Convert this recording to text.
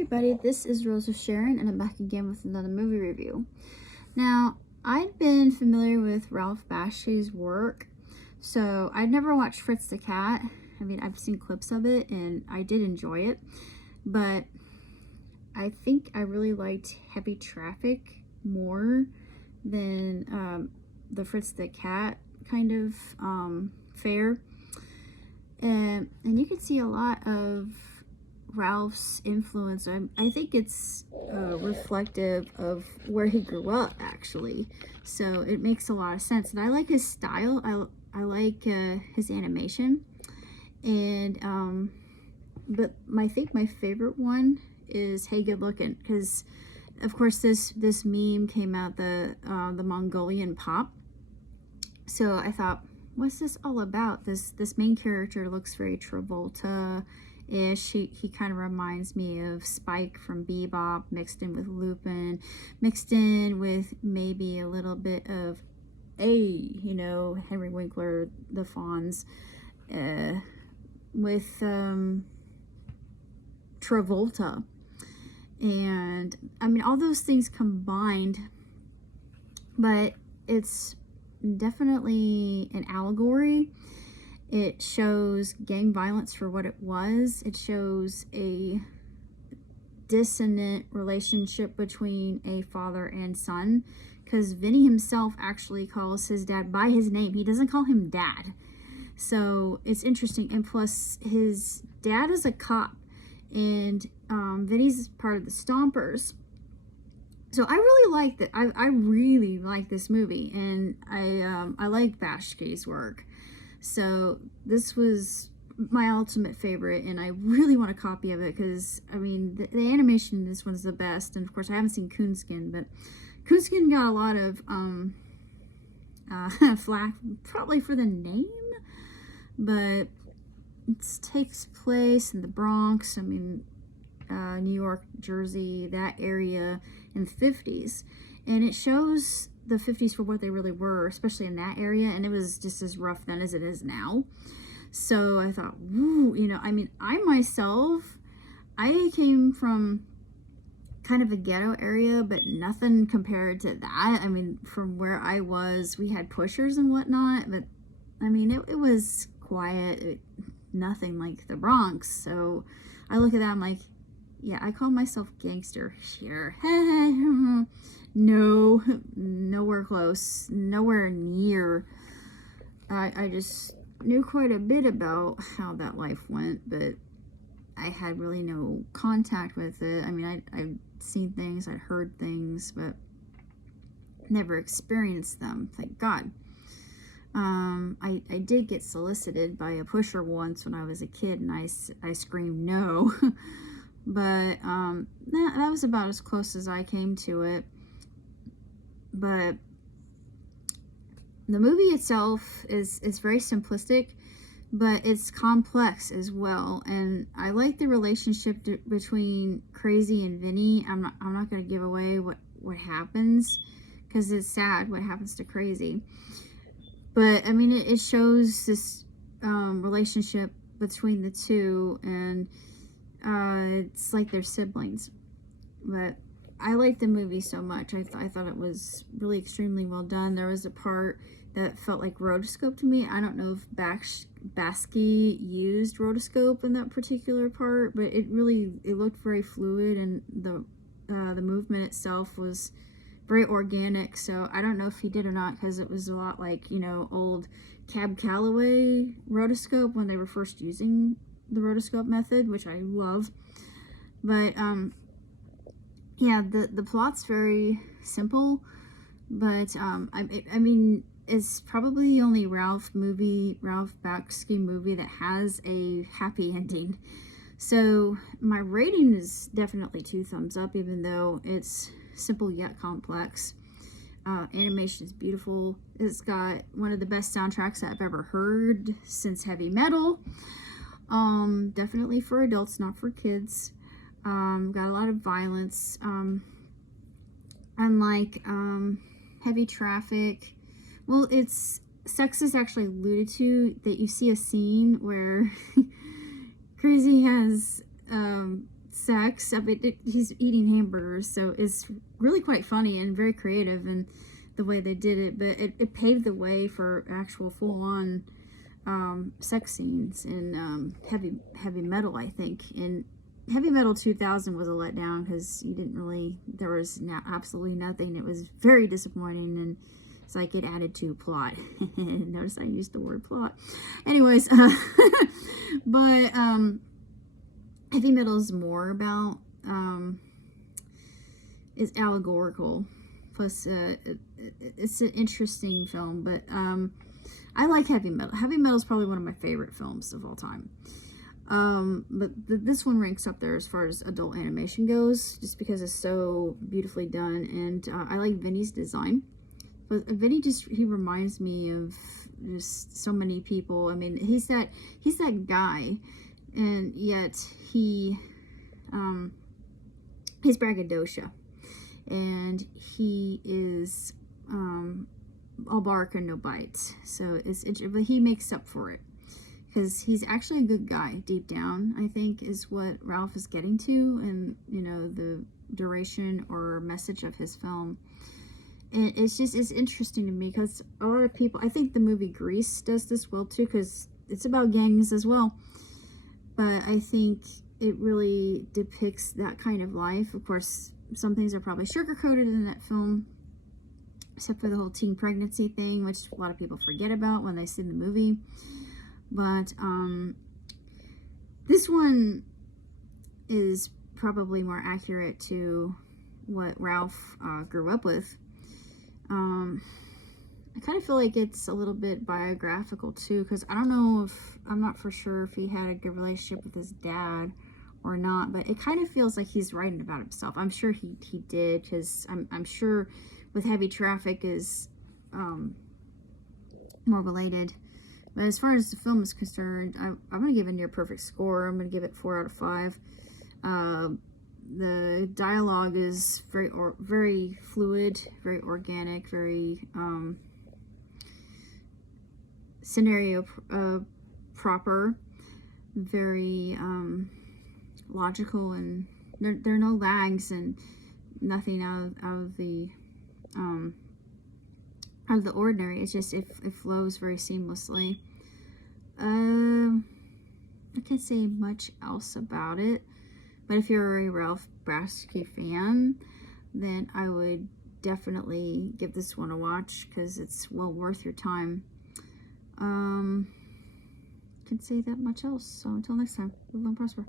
everybody, this is Rose with Sharon, and I'm back again with another movie review. Now, I'd been familiar with Ralph Bakshi's work, so I'd never watched Fritz the Cat. I mean, I've seen clips of it, and I did enjoy it, but I think I really liked Heavy Traffic more than the Fritz the Cat kind of fare. And you can see a lot of Ralph's influence. I think it's reflective of where he grew up, actually. So it makes a lot of sense. And I like his style. I like his animation. And but I think my favorite one is Hey Good Lookin', because of course this meme came out, the Mongolian pop. So I thought, what's this all about? This main character looks very Travolta-ish. He kind of reminds me of Spike from Bebop, mixed in with Lupin, mixed in with maybe a little bit of Henry Winkler, the Fonz, with Travolta. And I mean, all those things combined, but it's definitely an allegory. It shows gang violence for what it was. It shows a dissonant relationship between a father and son, because Vinny himself actually calls his dad by his name. He doesn't call him dad. So it's interesting. And plus, his dad is a cop, and Vinny's part of the Stompers. So I really liked it. I really like this movie, and I like Bakshi's work. So this was my ultimate favorite, and I really want a copy of it, because I mean the animation in this one's the best. And of course I haven't seen Coonskin, but Coonskin got a lot of flack probably for the name, but it takes place in the Bronx. I mean, New York, Jersey, that area in the 50s, and it shows the 50s for what they really were, especially in that area, and it was just as rough then as it is now. So I thought, woo, I mean, I came from kind of a ghetto area, but nothing compared to that. I mean, from where I was, we had pushers and whatnot, but I mean, it was quiet, nothing like the Bronx. So I look at that, I'm like, yeah, I call myself gangster, sure. No, nowhere close, nowhere near. I just knew quite a bit about how that life went, but I had really no contact with it. I mean, I'd seen things, I'd heard things, but never experienced them, thank God. I did get solicited by a pusher once when I was a kid, and I screamed no. But that was about as close as I came to it. But the movie itself is very simplistic, but it's complex as well. And I like the relationship between Crazy and Vinny. I'm not going to give away what happens, because it's sad what happens to Crazy. But I mean, it shows this relationship between the two, and it's like they're siblings. But I liked the movie so much. I thought it was really extremely well done. There was a part that felt like rotoscope to me. I don't know if Bakshi used rotoscope in that particular part, but it looked very fluid, and the movement itself was very organic. So I don't know if he did or not, because it was a lot like, old Cab Calloway rotoscope when they were first using the rotoscope method, which I love. But yeah, the plot's very simple, but I mean, it's probably the only Ralph Bakshi movie that has a happy ending. So my rating is definitely 2 thumbs up, even though it's simple yet complex. Animation is beautiful. It's got one of the best soundtracks I've ever heard since heavy metal. Definitely for adults, not for kids. Got a lot of violence. Unlike Heavy Traffic, well, sex is actually alluded to, that you see a scene where Crazy has sex. I mean, he's eating hamburgers, so it's really quite funny and very creative in the way they did it. But it paved the way for actual full-on sex scenes in heavy metal, I think. And Heavy Metal 2000 was a letdown because you didn't really, there was absolutely nothing. It was very disappointing, and it's like it added to plot. Notice I used the word plot. Anyways, but Heavy Metal is more about, it's allegorical. Plus, it's an interesting film, but I like Heavy Metal. Heavy Metal is probably one of my favorite films of all time. But this one ranks up there as far as adult animation goes, just because it's so beautifully done, and I like Vinny's design. But Vinny he reminds me of just so many people. I mean, he's that guy, and yet he's braggadocio, and he is all bark and no bite. So but he makes up for it, because he's actually a good guy deep down, I think, is what Ralph is getting to, and the duration or message of his film. And it's interesting to me because a lot of people, I think the movie Grease does this well too, because it's about gangs as well, but I think it really depicts that kind of life. Of course, some things are probably sugar-coated in that film, except for the whole teen pregnancy thing, which a lot of people forget about when they see the movie. But this one is probably more accurate to what Ralph grew up with. I kind of feel like it's a little bit biographical too, because I'm not for sure if he had a good relationship with his dad or not, but it kind of feels like he's writing about himself. I'm sure he did, because I'm sure with Heavy Traffic is more related. But as far as the film is concerned, I'm going to give it a near perfect score. I'm going to give it 4 out of 5. The dialogue is very fluid, very organic, very scenario proper, very logical, and there are no lags and nothing out of the ordinary. It's just it flows very seamlessly. I can't say much else about it, but if you're a Ralph Bakshi fan, then I would definitely give this one a watch, because it's well worth your time. Can't say that much else. So until next time, live and prosper.